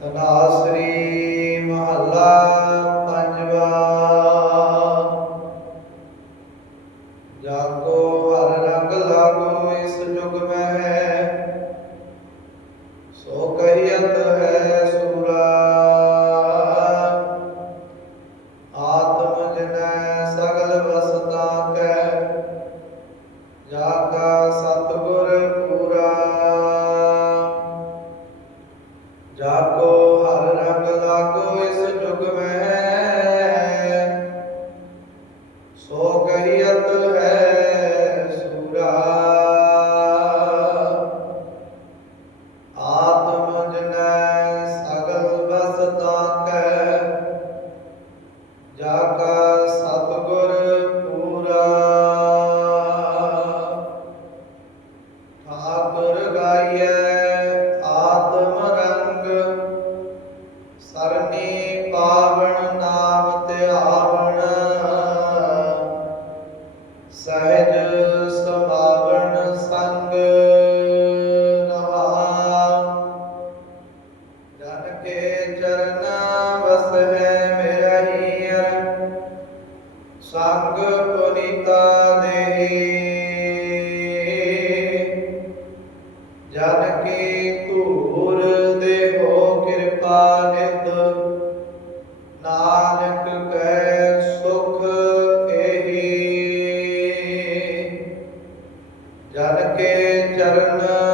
ਤਨਾਸਰੀ ਮਹੱਲਾ ਪੰਜਵਾ। ਜਾਗੋ ਹਰ ਰੰਗ ਲਾਗੋ ਇਸ ਜੁਗ ਮੈਂ ਹੈ ਸੋ ਕਹੀਅਤ ਹੈ ਸੂਰਾ। ਆਤਮ ਲਾਈਐ ਆਤਮ ਰੰਗ। ਸਰਨੇ ਨਾਮ ਧਿਆਵਣ। ਸਹਿਜ ਸਮਾਵਣ ਸੰਗ ਜਨ ਕੇ ਚਰਨਾ ਵਸ ਹੈ ਮੇਰਾ ਹੀਰ ਪੁਨੀਤਾ Karena